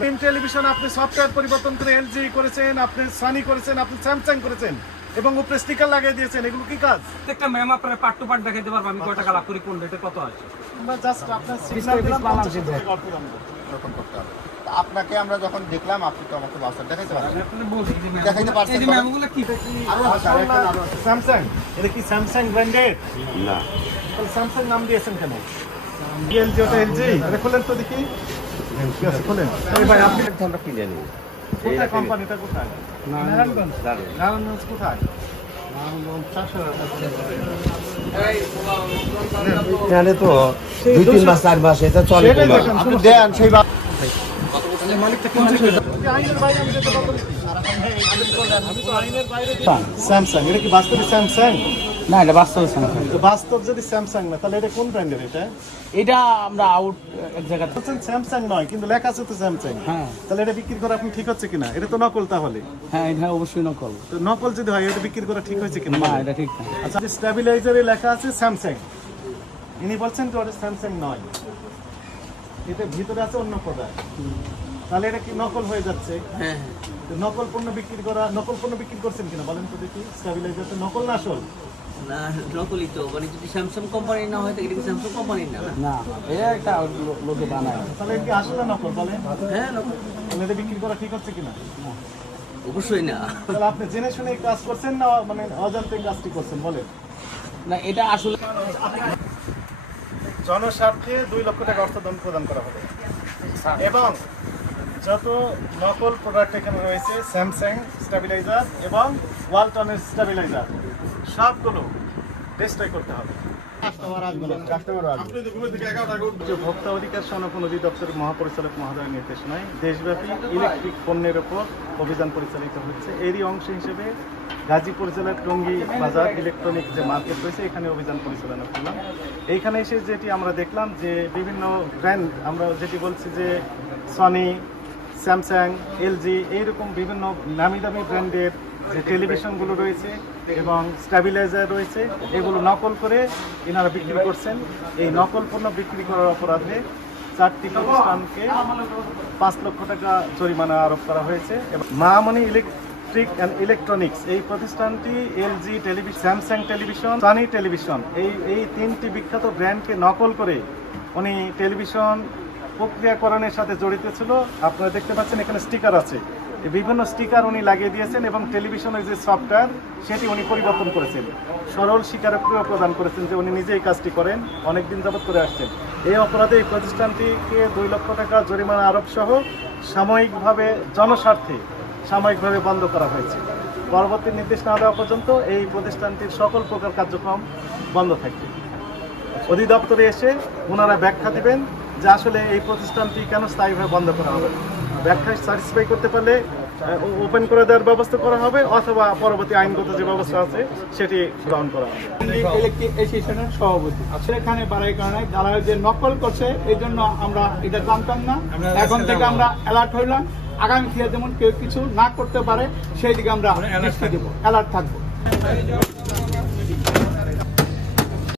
Team television আপনি software পরিবর্তন করে এলজি করেছেন আপনি সানি করেছেন আপনি স্যামসাং করেছেন এবং উপরে স্টিকার লাগিয়ে দিয়েছেন এগুলো কি কাজ? প্রত্যেকটা ম্যাম আপনার পার্ট টু পার্ট দেখাইতে পারব আমি কয় টাকা লাভ করি কোন রেটে কত আছে? জাস্ট আপনার সিগন্যাল দিলাম করতে হবে। আপনাকে আমরা যখন দেখলাম আপনি তো আমাকে বাস্তব দেখাইতে ma'am দেখাইতে পারছেন এই ম্যামগুলো কি? আরও আছে আরেকটা আরও আছে। স্যামসাং এটা কি স্যামসাং ব্র্যান্ডেড না। স্যামসাং নাম দিয়েছেন কেন? এলজি ওটা এলজি এটা খুলেন তো দেখি। ভাই আপনি আমরা কিনে নিই কোথায় কোম্পানিটা কোথায়? নারায়ণগঞ্জ। নারায়ণগঞ্জ। কোথায়? এখানে তো দুই তিন মাস চার মাস এটা চলে দেন সেই বা- আইনের বাইরে আমি যেতে পারব না। আমি তো আইনের বাইরে স্যামসাং এটা কি বাস্তবে স্যামসাং? না এটা বাস্তব স্যামসাং বাস্তব যদি স্যামসাং না তাহলে এটা কোন ব্র্যান্ডের এটা? এটা আমরা আউট এক জায়গাতে। বলছেন স্যামসাং নয় কিন্তু লেখা আছে তো স্যামসাং হ্যাঁ। তাহলে এটা বিক্রি করা আপনি ঠিক হচ্ছে কিনা? এটা তো নকল তাহলে। হ্যাঁ এটা অবশ্যই নকল। তো নকল যদি হয় এটা বিক্রি করা ঠিক হয়েছে কিনা? না এটা ঠিক না। আচ্ছা যে স্টেবিলাইজারে লেখা আছে স্যামসাং ইনি বলছেন তো ওটা স্যামসাং নয়। এটা ভিতরে আছে অন্য প্রোডাক্ট তাহলে এটা কি নকল হয়ে যাচ্ছে? হ্যাঁ তো নকল পণ্য বিক্রি করা নকল পণ্য বিক্রি করছেন কিনা? বলেন তো দেখি স্টেবিলাইজার তো নকল না আসল? না তো মানে যদি স্যামসাং কোম্পানির না হয় কি স্যামসাং কোম্পানির না? না না এটা একটা লো- লোকে বানায়। তাহলে কি আসলে নকল বলেন হ্যাঁ নকল। এটা বিক্রি করা ঠিক হচ্ছে কিনা? অবশ্যই না। তাহলে আপনি জেনে শুনে এই কাজ করছেন না মানে অজান্তে কাজটি করছেন? বলেন। না এটা আসলে জনস্বার্থে দুই লক্ষ টাকা অর্থ অর্থদণ্ড প্রদান করা হবে। এবং যত নকল প্রোডাক্ট এখানে রয়েছে স্যামসাং স্টেবিলাইজার এবং ওয়ালটনের স্টেবিলাইজার সবগুলো ডিস্ট্রয় করতে হবে। ভোক্তা অধিকার সনপন অধিদপ্তরের মহাপরিচালক মহোদয়ের নির্দেশনায় দেশব্যাপী ইলেকট্রিক পণ্যের ওপর অভিযান পরিচালিত হচ্ছে। এরই অংশ হিসেবে গাজীপুর জেলার টঙ্গী বাজার ইলেকট্রনিক যে মার্কেট রয়েছে এখানে অভিযান পরিচালনা করলাম। এইখানে এসে যেটি আমরা দেখলাম যে বিভিন্ন ব্র্যান্ড আমরা যেটি বলছি যে সনি স্যামসাং, এলজি এইরকম বিভিন্ন নামি দামি ব্র্যান্ডের যে টেলিভিশনগুলো রয়েছে এবং স্ট্যাবিলাইজার রয়েছে, এগুলো নকল করে এনারা বিক্রি করছেন। এই নকল পণ্য বিক্রি করার অপরাধে চারটি প্রতিষ্ঠানকে পাঁচ লক্ষ টাকা জরিমানা আরোপ করা হয়েছে। এবং মামনি ইলেকট্রিক অ্যান্ড ইলেকট্রনিক্স, এই প্রতিষ্ঠানটি LG television Samsung television, Sony television, এই এই তিনটি বিখ্যাত ব্র্যান্ডকে নকল করে উনি টেলিভিশন প্রক্রিয়াকরণের সাথে জড়িত ছিল। আপনারা দেখতে পাচ্ছেন এখানে স্টিকার আছে। বিভিন্ন স্টিকার উনি লাগিয়ে দিয়েছেন এবং টেলিভিশনের যে সফটওয়্যার সেটি উনি পরিবর্তন করেছেন। সরল স্বীকারোক্তিও প্রদান করেছেন যে উনি নিজেই কাজটি করেন, অনেকদিন যাবৎ করে আসছেন। এই অপরাধে এই প্রতিষ্ঠানটিকে দুই লক্ষ টাকা জরিমানা আরোপ সহ সাময়িকভাবে জনস্বার্থে সাময়িকভাবে বন্ধ করা হয়েছে। পরবর্তী নির্দেশ না দেওয়া পর্যন্ত এই প্রতিষ্ঠানটির সকল প্রকার কার্যক্রম বন্ধ থাকবে। অধিদপ্তরে এসে ওনারা ব্যাখ্যা দিবেন যে আসলে এই প্রতিষ্ঠানটি কেন স্থায়ীভাবে বন্ধ করা হবে? ব্যাখ্যায় স্যাটিসফাই করতে পারলে ওপেন করে দেওয়ার ব্যবস্থা করা হবে অথবা পরবর্তী আইনগত যে ব্যবস্থা আছে সেটি গ্রহণ করা হবে। অ্যাসোসিয়েশনের সভাপতি। আসলে এখানে বাড়াই কারণে যারা যে নকল করছে এই জন্য আমরা এটা জানতাম না। এখন থেকে আমরা অ্যালার্ট হইলাম। আগামী যেমন কেউ কিছু না করতে পারে সেই দিকে আমরা দেবো। অ্যালার্ট থাকব।